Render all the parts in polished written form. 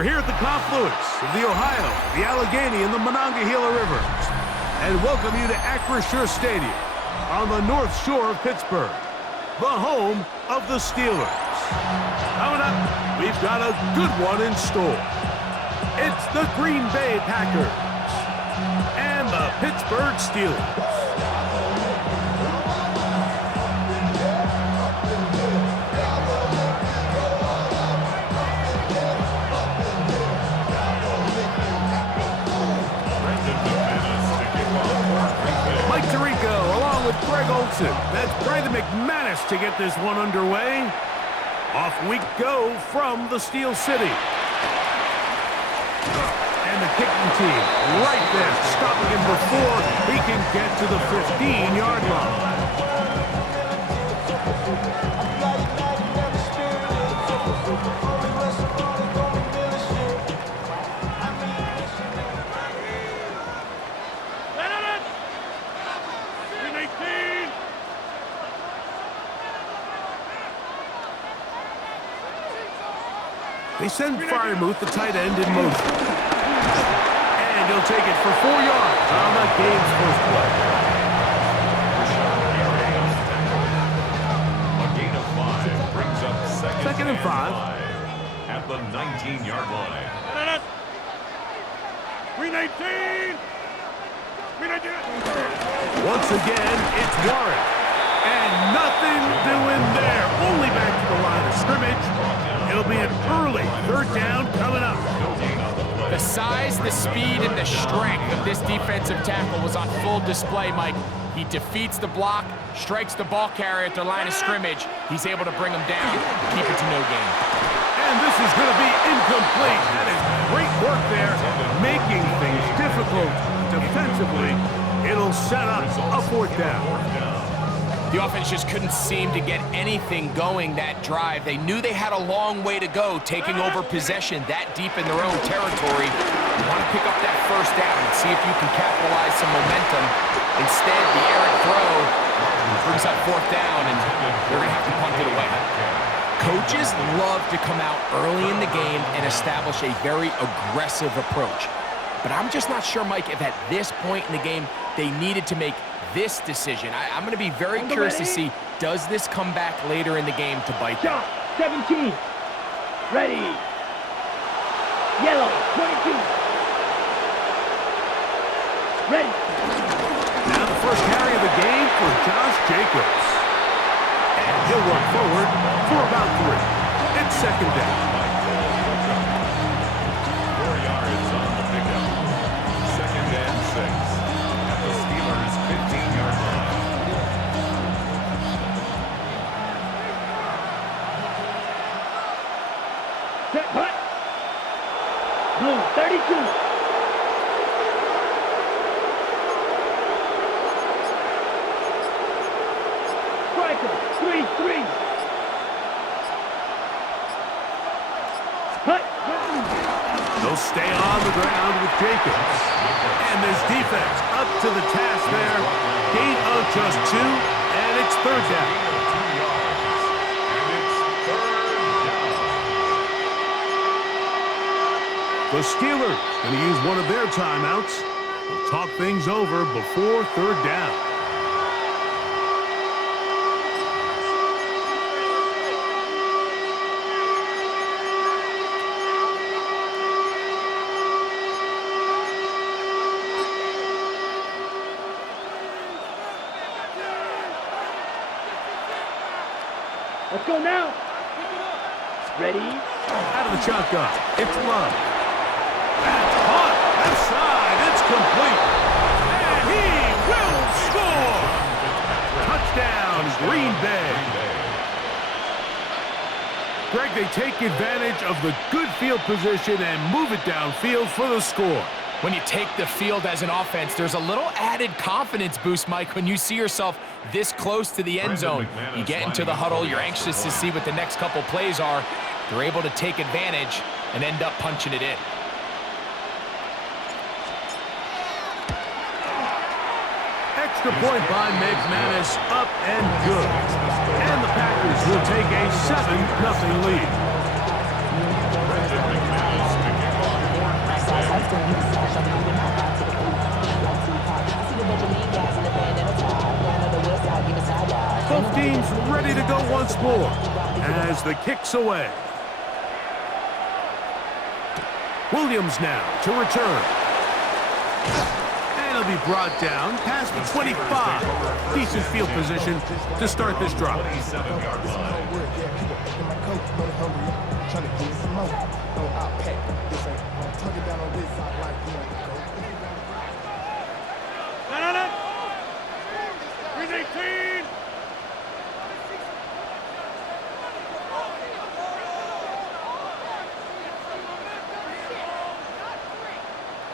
We're here at the confluence of the Ohio, the Allegheny, and the Monongahela Rivers, and welcome you to Acrisure Stadium on the North Shore of Pittsburgh, the home of the Steelers. Coming up, we've got a good one in store. It's the Green Bay Packers and the Pittsburgh Steelers. Greg Olson. That's Brandon McManus to get this one underway. Off we go from the Steel City. And the kicking team right there, stopping him before he can get to the 15-yard line. They send Freiermuth, the tight end, in motion. And he'll take it for 4 yards on the game's first play. A gain of 5 brings up second and 5. At the 19-yard line. 319! Once again, it's Warren. And nothing doing there. Only back to the line of scrimmage. It'll be an early third down coming up. The size, the speed, and the strength of this defensive tackle was on full display, Mike. He defeats the block, strikes the ball carrier at the line of scrimmage. He's able to bring him down, keep it to no gain. And this is going to be incomplete. That is great work there, making things difficult defensively. It'll set up a fourth down. The offense just couldn't seem to get anything going that drive. They knew they had a long way to go, taking over possession that deep in their own territory. You want to pick up that first down and see if you can capitalize some momentum. Instead, the errant throw brings up fourth down, and they're going to have to punt it away. Coaches love to come out early in the game and establish a very aggressive approach. But I'm just not sure, Mike, if at this point in the game they needed to make this decision. I'm going to be very curious to see, does this come back later in the game to bite them? 17. Ready. Yellow. 22. Ready. Now the first carry of the game for Josh Jacobs. And he'll run forward for about 3. It's second down. 4 yards on the pickup. Second and 6. At the Steelers' 15-yard line. Set, hut. Blue, 32. Striker, 3-3. Hut. They'll stay on the ground with Jacobs. And this defense up to the task there. Gain of just 2, and it's third down. The Steelers going to use one of their timeouts. They'll talk things over before third down. Let's go now. Ready. Out of the shotgun, it's Love. That's caught. Left side, it's complete. And he will score. Touchdown, Green Bay. Greg, they take advantage of the good field position and move it downfield for the score. When you take the field as an offense, there's a little added confidence boost, Mike, when you see yourself this close to the end zone. You get into the huddle, you're anxious to see what the next couple plays are. They're able to take advantage and end up punching it in. Extra point by McManus, up and good. And the Packers will take a 7-0 lead. seems ready to go once more as the kick's away. Williams now to return. And he'll be brought down past the 25. Decent field position to start this drive.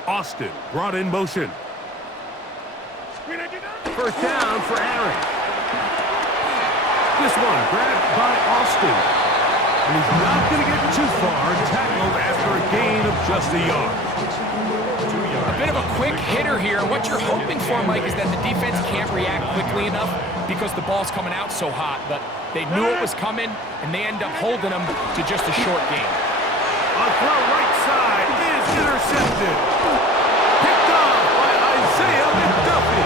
Austin brought in motion. First down for Aaron. This one grabbed by Austin. And he's not going to get too far, tackled after a gain of just a yard. A bit of a quick hitter here. What you're hoping for, Mike, is that the defense can't react quickly enough because the ball's coming out so hot. But they knew it was coming, and they end up holding them to just a short gain. A throw right side is intercepted. Picked off by Isaiah McDuffie.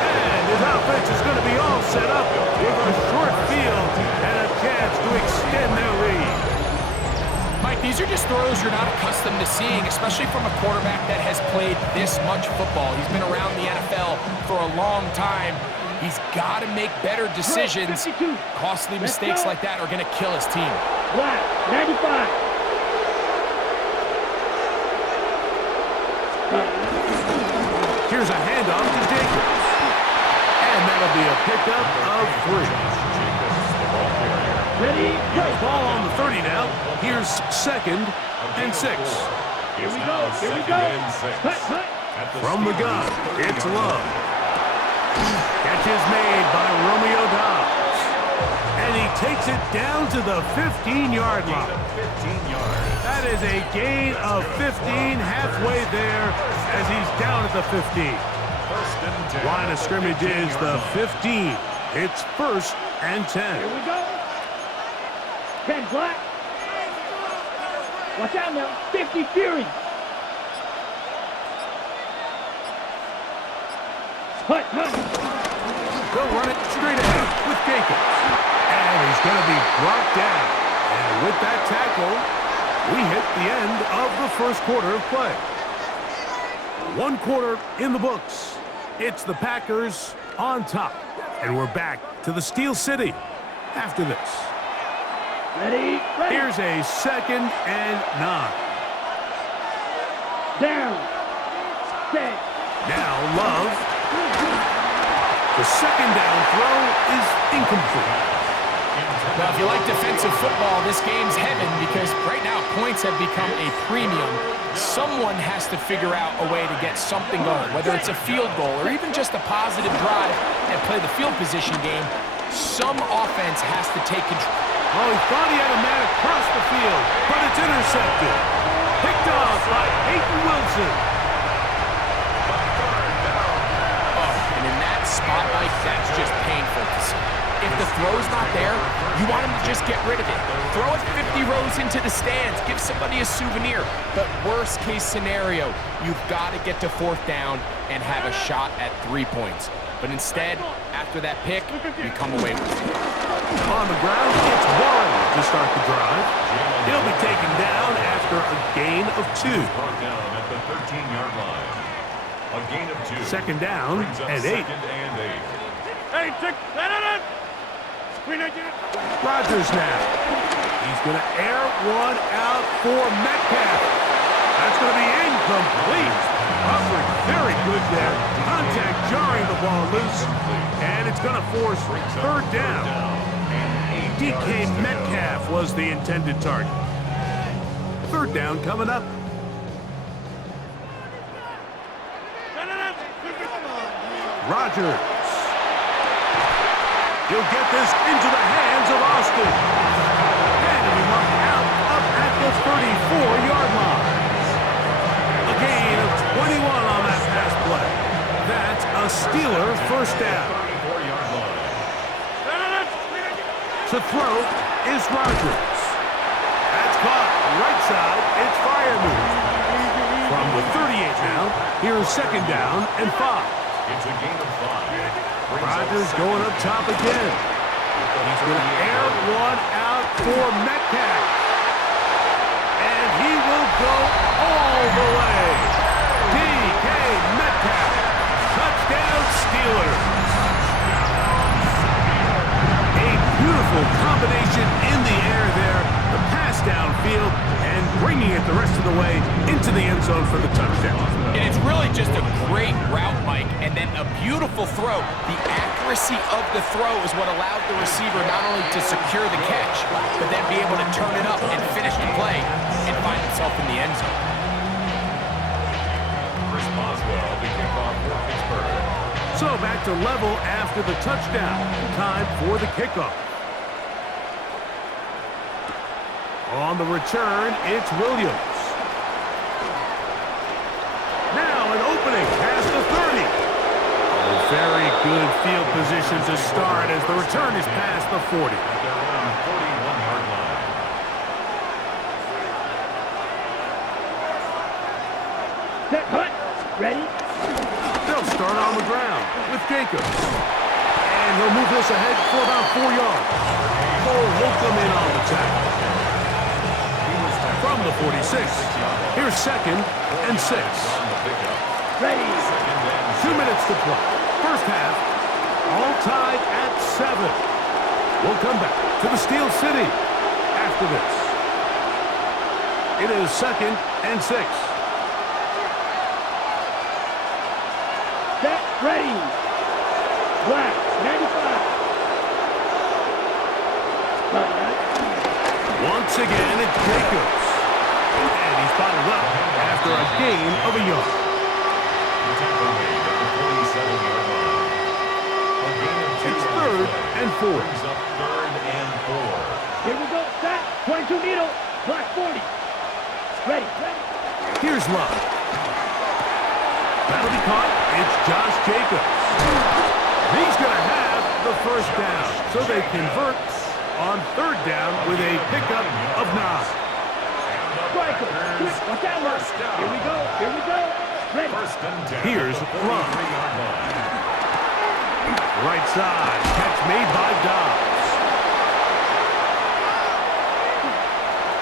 And his offense is going to be all set up with a short field and a chance to extend their lead. Mike, these are just throws you're not accustomed to seeing, especially from a quarterback that has played this much football. He's been around the NFL for a long time. He's got to make better decisions. Costly mistakes like that are going to kill his team. Black, 95. Here's a handoff to Jacobs. And that'll be a pickup of 3. Ready, go. Ball on the 30 now. Here's 2nd and 6. Here we go. Here we go. Hut, hut. From the gun, it's Love. Catch is made by Romeo Dobbs. And he takes it down to the 15-yard line. That is a gain of 15 halfway there as he's down at the 15. Line of scrimmage is the 15. It's 1st and 10. Here we go. 10 black. Watch out now. 50 Fury. Hut, hut. They'll run it straight ahead with Jacobs. And he's going to be brought down. And with that tackle, we hit the end of the first quarter of play. 1 quarter in the books. It's the Packers on top. And we're back to the Steel City after this. Ready, ready. Here's a 2nd and 9. Down. Set. Now Love. The 2nd down throw is incomplete. Well, if you like defensive football, this game's heaven because right now points have become a premium. Someone has to figure out a way to get something going, whether it's a field goal or even just a positive drive and play the field position game. Some offense has to take control. Oh, he thought he had a man across the field, but it's intercepted. Picked off by Peyton Wilson. Oh, and in that spot, Mike, that's just painful to see. If the throw's not there, you want him to just get rid of it. Throw it 50 rows into the stands. Give somebody a souvenir. But worst case scenario, you've got to get to 4th down and have a shot at 3 points. But instead, after that pick, you come away with it. On the ground, it's Warren to start the drive. He'll be taken down after a gain of 2. Brought down at the 13-yard line. A gain of 2. 2nd down and 8. 2nd and 8. Hey, check that out. Rodgers now. He's going to air one out for Metcalf. That's going to be incomplete. Hubbard very good there. Contact jarring the ball loose. And it's going to force 3rd down. DK Metcalf was the intended target. 3rd down coming up. Rodgers. He'll get this into the hands of Austin. And he'll be marked out up at the 34-yard line. A gain of 21 on that pass play. That's a Steeler 1st down. To throw is Rodgers. That's caught right side. It's Freiermuth. From the 38 now, here's 2nd down and 5. It's a gain of 5. Rodgers going up top again. He's going to air one out for Metcalf. And he will go all the way. DK Metcalf. Touchdown Steelers. A beautiful combination in the air there. The pass downfield and bringing it the rest of the way into the end zone for the touchdown. And it's really just a great route, Mike, and then a beautiful throw. The accuracy of the throw is what allowed the receiver not only to secure the catch, but then be able to turn it up and finish the play and find himself in the end zone. Chris Boswell, the kickoff for Pittsburgh. So back to level after the touchdown. Time for the kickoff. On the return, it's Williams. Now an opening past the 30. A very good field position to start as the return is past the 40. At their own 41-yard line. Set, hut. Ready? They'll start on the ground with Jacobs. And he'll move this ahead for about 4 yards. Cole will come in on the tackle. From the 46, here's 2nd and 6. Ready. 2 minutes to play. First half, all tied at 7. We'll come back to the Steel City after this. It is 2nd and 6. Set. Ready. Black. 95. Once again, it's Jacobs. And he's bottled up after a gain of a yard. It's 3rd and 4. Here we go. Set. 22 needle. Black 40. Ready. Ready. Here's Love. That'll be caught. It's Josh Jacobs. He's going to have the first down. So they convert on 3rd down with a pickup of 9. Striker. Watch out, Mark. Here we go. Here we go. Ready. Here's Love. Right side. Catch made by Dobbs.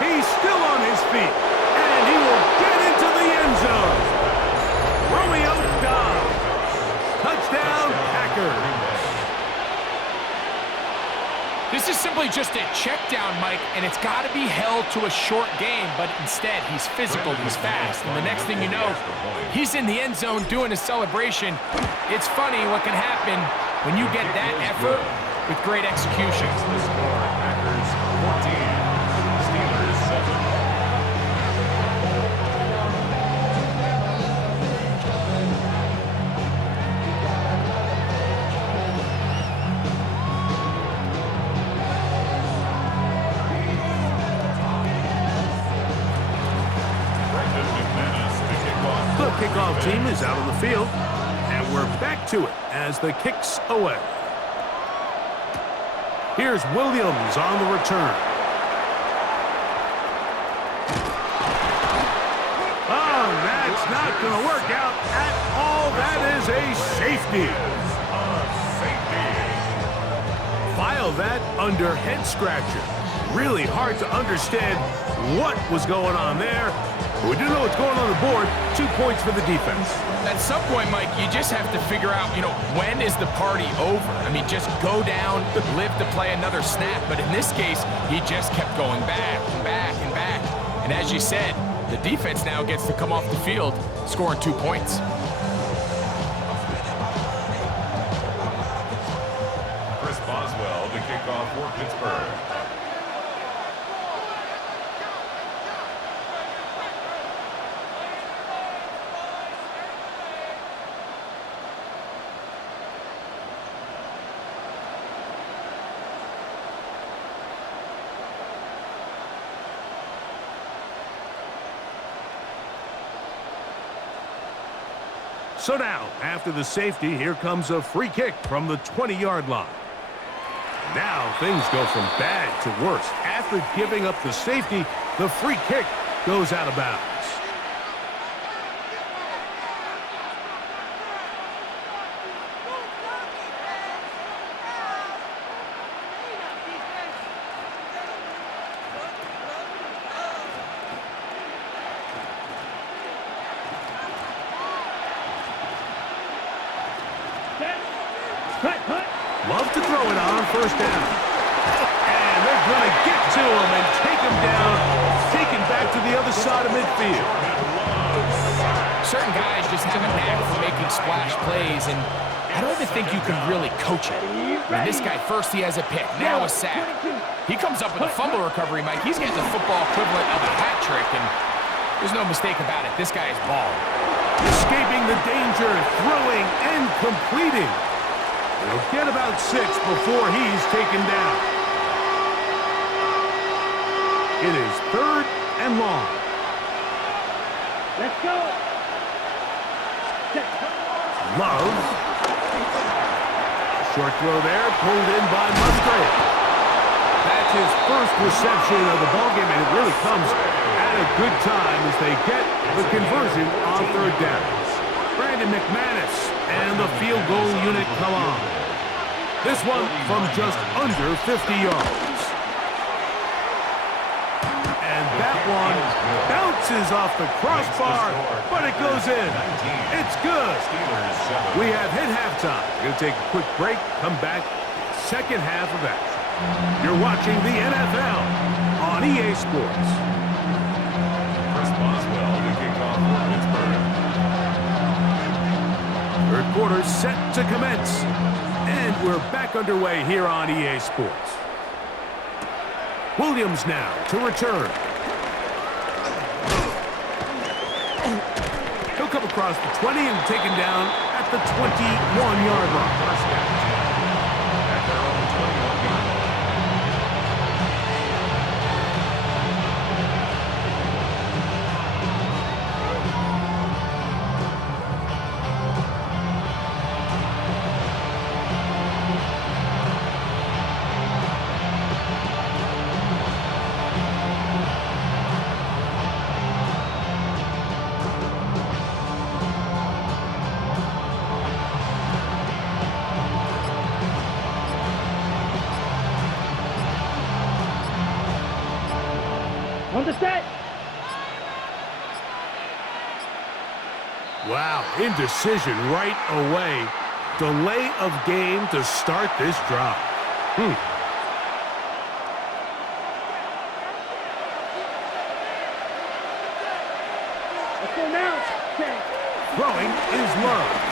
He's still on his feet. And he will get into the end zone. Romeo Dobbs. Touchdown, Packers. This is simply just a check down, Mike, and it's got to be held to a short game, but instead he's physical, he's fast, and the next thing you know, he's in the end zone doing a celebration. It's funny what can happen when you get that effort with great execution. The score, Packers 14, Steelers 7. The kickoff team is out on the field, and we're back to it as the kick's away. Here's Williams on the return. Oh, that's not going to work out at all. That is a safety. File that under head scratcher. Really hard to understand what was going on there. We do know what's going on the board. 2 points for the defense. At some point, Mike, you just have to figure out, when is the party over? I mean, just go down, live to play another snap. But in this case, he just kept going back and back and back. And as you said, the defense now gets to come off the field, scoring 2 points. Chris Boswell, the kickoff for Pittsburgh. So now, after the safety, here comes a free kick from the 20-yard line. Now things go from bad to worse. After giving up the safety, the free kick goes out of bounds. Love to throw it on first down. And they're going to get to him and take him down, taken back to the other side of midfield. Certain guys just have a knack for making splash plays, and I don't even think you can really coach it. I mean, this guy, first he has a pick, now a sack. He comes up with a fumble recovery, Mike. He's getting the football equivalent of a hat trick, and there's no mistake about it. This guy is balling. Escaping the danger, throwing and completing. He'll get about 6 before he's taken down. It is 3rd and long. Let's go. Love. Short throw there, pulled in by Musgrave. That's his first reception of the ballgame, and it really comes at a good time as they get the conversion on 3rd down. Brandon McManus and the field goal unit come on. This one from just under 50 yards. And that one bounces off the crossbar, but it goes in. It's good. We have hit halftime. We're going to take a quick break, come back, second half of action. You're watching the NFL on EA Sports. Chris Boswell to kick off for Pittsburgh. Third quarter set to commence. And we're back underway here on EA Sports. Williams now to return. He'll come across the 20 and taken down at the 21-yard line. First down, 10 at their own 21-yard line. On the set. Wow, indecision right away. Delay of game to start this drive. Let's go now. Throwing is Love.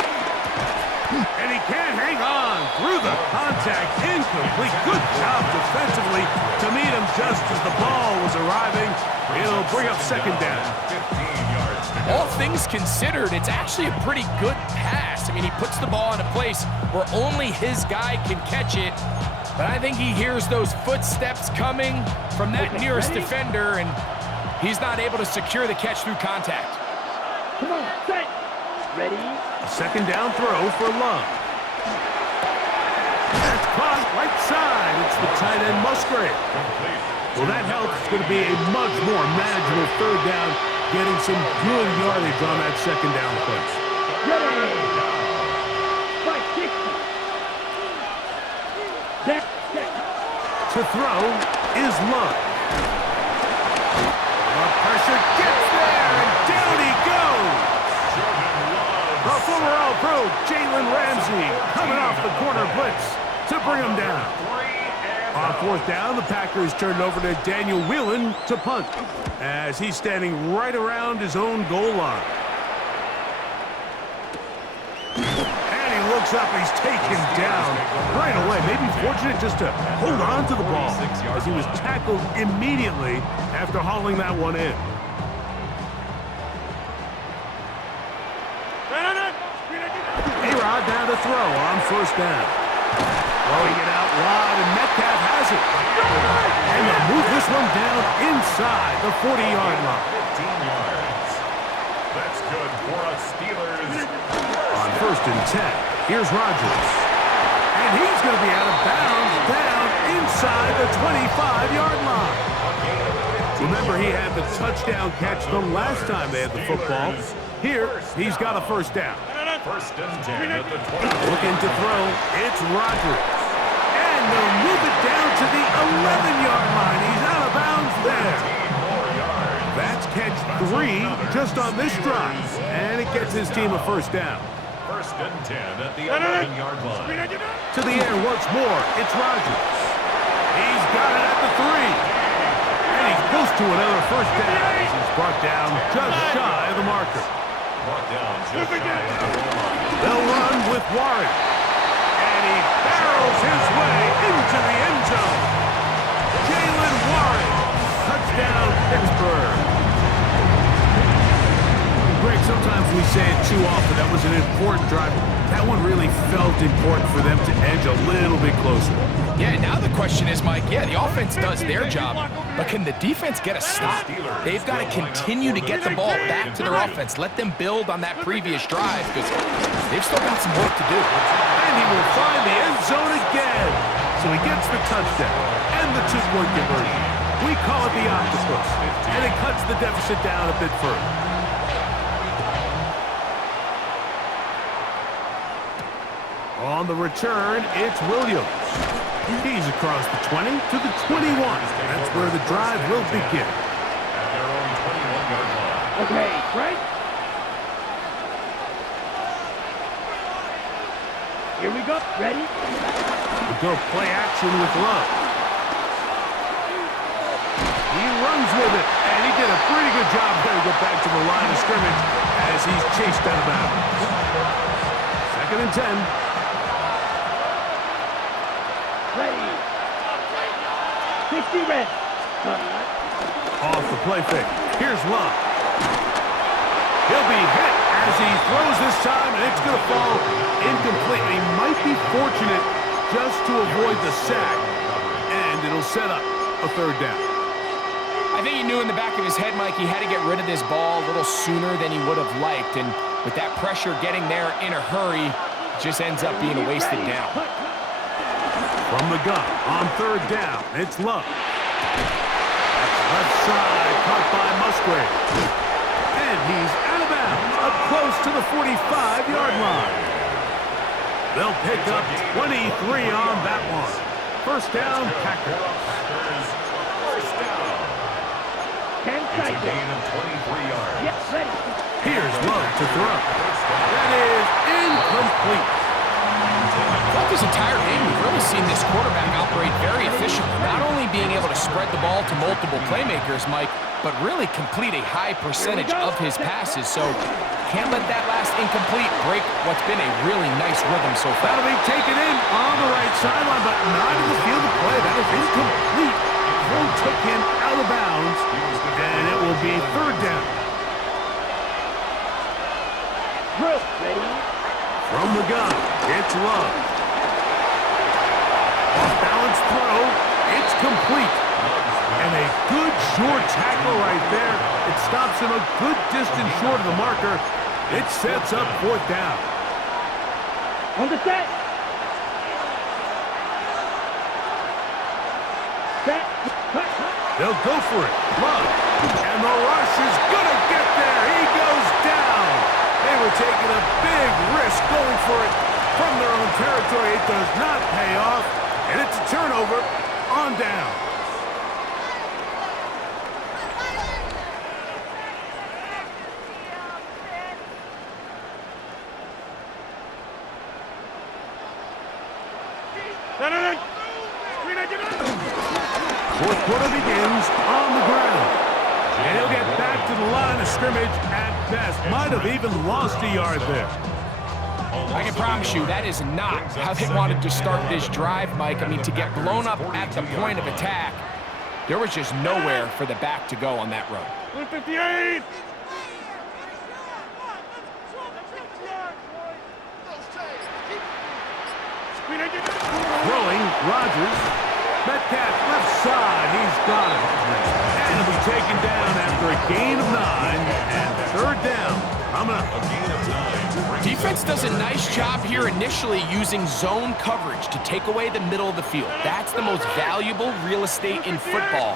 And he can't hang on through the contact. Incomplete. Good job defensively to meet him just as the ball was arriving. It'll bring up second down. 15 yards to go. All things considered, it's actually a pretty good pass. I mean, he puts the ball in a place where only his guy can catch it. But I think he hears those footsteps coming from that nearest defender, and he's not able to secure the catch through contact. Come on, set. Ready? A second down throw for Love. That's caught right side. It's the tight end Musgrave. Well, that helps. It's going to be a much more manageable third down, getting some good yardage on that second down place. Ready? 560. Set. To throw is Love. The pressure gets there, and down he goes. The former All-Pro Jalen Ramsey coming off the corner blitz to bring him down. On fourth down, the Packers turn it over to Daniel Whelan to punt as he's standing right around his own goal line. And he looks up, he's taken down right away. Maybe fortunate just to hold on to the ball as he was tackled immediately after hauling that one in. A-Rod down to throw on first down. Throwing it out wide, and Metcalf has it. And they'll move this one down inside the 40-yard line. 15 yards. That's good for us Steelers. On first and 10, here's Rodgers. And he's going to be out of bounds down inside the 25-yard line. Remember, he had the touchdown catch the last time they had the football. Here, he's got a first down. First and 10 at the 20. Looking to throw, it's Rodgers. And they'll move it down to the 11-yard line. He's out of bounds there. That's catch 3 just on this drive. And it gets his team a first down. First and 10 at the 11-yard line. To the air once more, it's Rodgers. He's got it at the 3. And he's close to another first down as he's brought down just shy of the marker. Brought down just shy of the goal line. They'll run with Warren. And he barrels his way into the end zone. Jalen Warren. Touchdown, Pittsburgh. Greg, sometimes we say it too often. That was an important drive. That one really felt important for them to edge a little bit closer. Yeah, now the question is, Mike, yeah, the offense does their job, but can the defense get a stop? They've got to continue to get the ball back to their offense. Let them build on that previous drive because they've still got some work to do. And he will find the end zone again. So he gets the touchdown and the two-point conversion. We call it the octopus, and it cuts the deficit down a bit further. On the return, it's Williams. He's across the 20 to the 21. That's where the drive will begin. At their own 21-yard line. Okay, right? Here we go. Ready? We go play action with Love. He runs with it, and he did a pretty good job there to get back to the line of scrimmage as he's chased out of bounds. Second and 10. Ready. 60 red. Off the play fake. Here's Love. He'll be hit as he throws this time, and it's going to fall incomplete. He might be fortunate just to avoid the sack, and it'll set up a third down. I think he knew in the back of his head, Mike, he had to get rid of this ball a little sooner than he would have liked, and with that pressure getting there in a hurry, it just ends up being a wasted down. From the gun, on third down, it's Love. That's left side, caught by Musgrave. And he's out of bounds, up close to the 45-yard line. They'll pick up 23 on that one. First down, Packers. First down. It's a gain of 23 yards. Yes, ready. Here's Love to throw. That is incomplete. Throughout this entire game, we've really seen this quarterback operate very efficiently, not only being able to spread the ball to multiple playmakers, Mike, but really complete a high percentage of his passes. So can't let that last incomplete break what's been a really nice rhythm so far. That'll be taken in on the right sideline, but not in the field of play. That is incomplete. Throw took him out of bounds, and it will be third down. Ready. From the gun, it's Love. Off-balance throw, it's complete. And a good short tackle right there. It stops him a good distance short of the marker. It sets up fourth down. On the set. Set. They'll go for it. Love. And the rush is going to get there. He goes down. They were taking a big risk going for it from their own territory. It does not pay off, and it's a turnover on down. Fourth quarter begins on the ground. And he'll get back to the line of scrimmage at best. Might have even lost a yard there. I can promise you that is not how they wanted to start this drive, Mike. I mean, to get blown up at the point of attack, there was just nowhere for the back to go on that run. 158! Throwing, Rodgers. Metcalf left side, he's got it. And he'll be taken down after a gain of 9, and third down. Coming up. A gain of 9. Defense does a nice job here initially using zone coverage to take away the middle of the field. That's the most valuable real estate in football.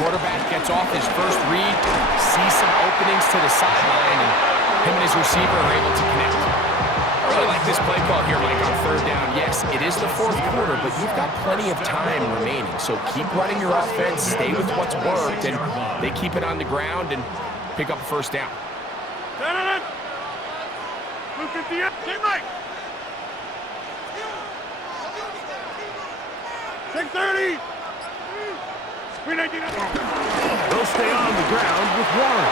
Quarterback gets off his first read, sees some openings to the sideline, and him and his receiver are able to connect. I really like this play call here, Mike, on third down. Yes, it is the fourth quarter, but you've got plenty of time remaining. So keep running your offense, stay with what's worked, and they keep it on the ground and pick up a first down. Look at the team right. 630. They'll stay on the ground with Warren.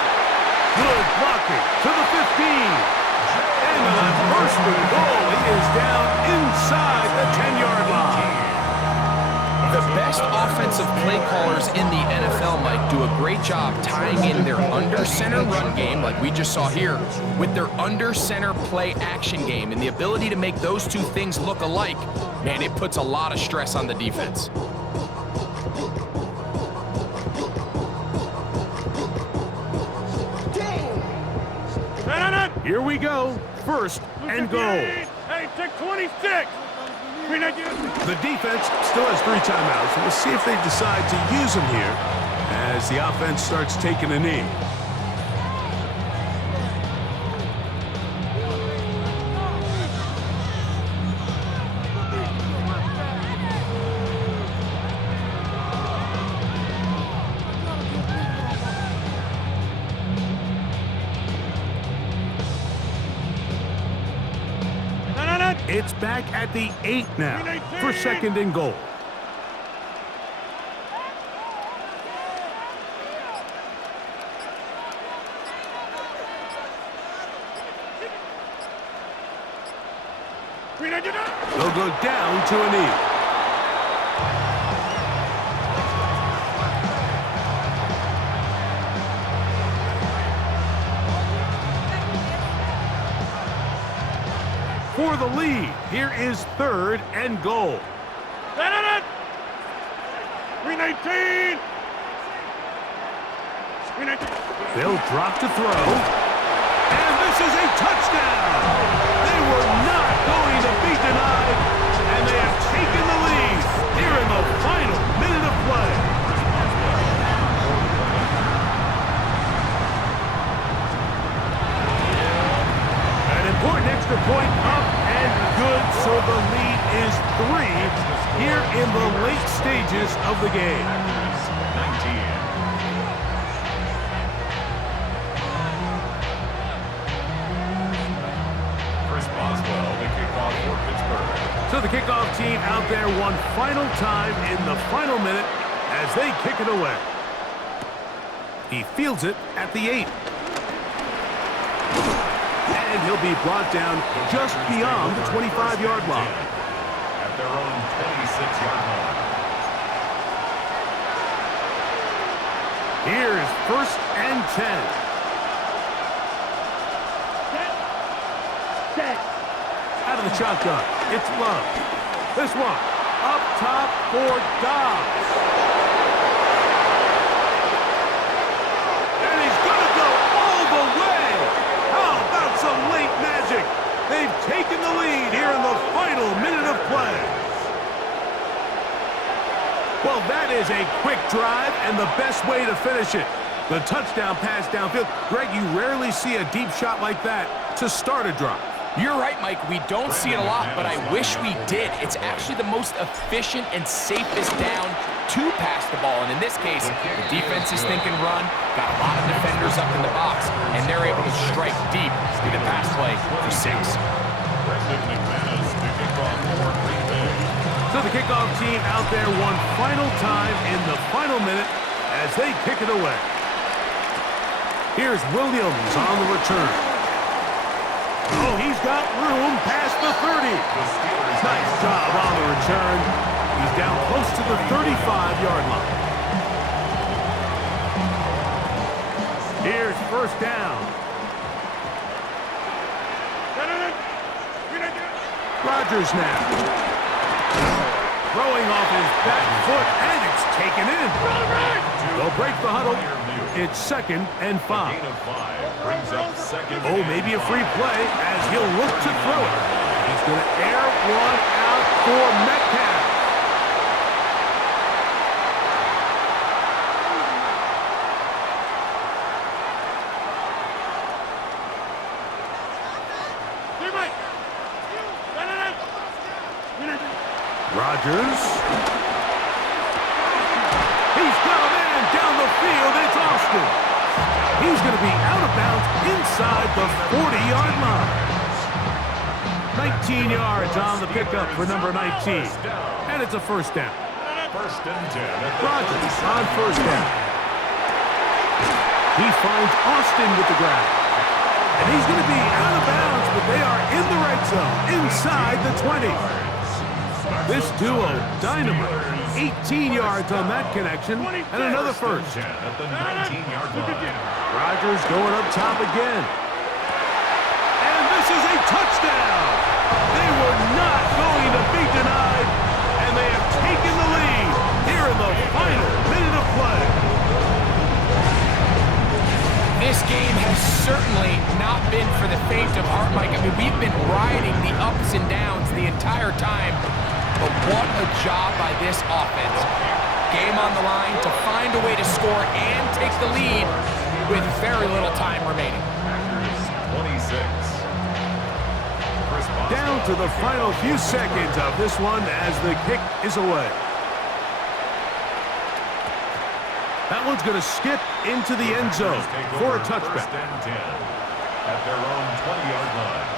Good blocking to the 15. And the first and goal. He is down inside the 10-yard line. The best offensive play callers in the NFL, Mike, do a great job tying in their under-center run game, like we just saw here, with their under-center play action game. And the ability to make those two things look alike, man, it puts a lot of stress on the defense. Here we go. First and goal. Hey, 626. The defense still has 3 timeouts. We'll see if they decide to use them here as the offense starts taking a knee. It's back at the 8 now for second and goal. They'll go down to a knee. For the lead, here is third and goal. 319. They'll drop to throw. And this is a touchdown. They were not going to be denied, and they have taken the lead here in the final minute of play. An important extra point up and good, so the lead is 3 here in the late stages of the game. 19. So the kickoff team out there one final time in the final minute as they kick it away. He fields it at the 8. And he'll be brought down just beyond the 25-yard line. At their own 26-yard line. Here's first and 10. Out of the shotgun, it's Love. This one, up top for Dobbs. And he's going to go all the way. How about some late magic? They've taken the lead here in the final minute of play. Well, that is a quick drive and the best way to finish it. The touchdown pass downfield. Greg, you rarely see a deep shot like that to start a drive. You're right, Mike. We don't see it a lot, but I wish we did. It's actually the most efficient and safest down to pass the ball. And in this case, the defense is thinking run, got a lot of defenders up in the box, and they're able to strike deep with the pass play for 6. So the kickoff team out there one final time in the final minute as they kick it away. Here's Williams on the return. Oh, he's got room past the 30. Nice job on the return. He's down close to the 35-yard line. Here's first down. Rodgers now. Throwing off his back foot, and it's taken in. They'll break the huddle. It's second and 5. Oh, maybe a free play as he'll look to throw it. He's going to air one out for Metcalf. Rodgers. He's got a man down the field. It's Austin. He's going to be out of bounds inside the 40-yard line. 19 yards on the pickup for number 19. And it's a first down. First and 10. Rodgers on first down. He finds Austin with the grab. And he's going to be out of bounds, but they are in the red zone, inside the 20. This duo, dynamite. 18 yards on that connection, and another first. At the 19-yard line. Rodgers going up top again. And this is a touchdown. They were not going to be denied, and they have taken the lead here in the final minute of play. This game has certainly not been for the faint of heart, Mike. I mean, we've been riding the ups and downs the entire time, but what a job by this offense. Game on the line to find a way to score and take the lead with very little time remaining. Packers 26. Down to the final few seconds of this one as the kick is away. That one's going to skip into the end zone for a touchback. First and 10 at their own 20-yard line.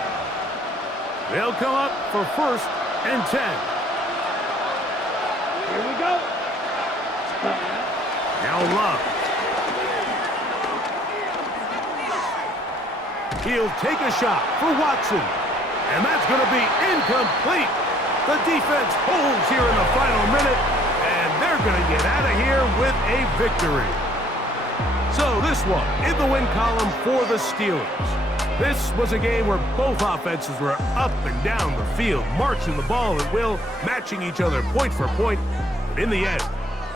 They'll come up for first and 10. Here we go. Now Love. He'll take a shot for Watson. And that's going to be incomplete. The defense holds here in the final minute, and they're going to get out of here with a victory. So this one in the win column for the Steelers. This was a game where both offenses were up and down the field, marching the ball at will, matching each other point for point. But in the end,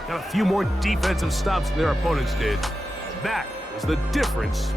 got a few more defensive stops than their opponents did. And that was the difference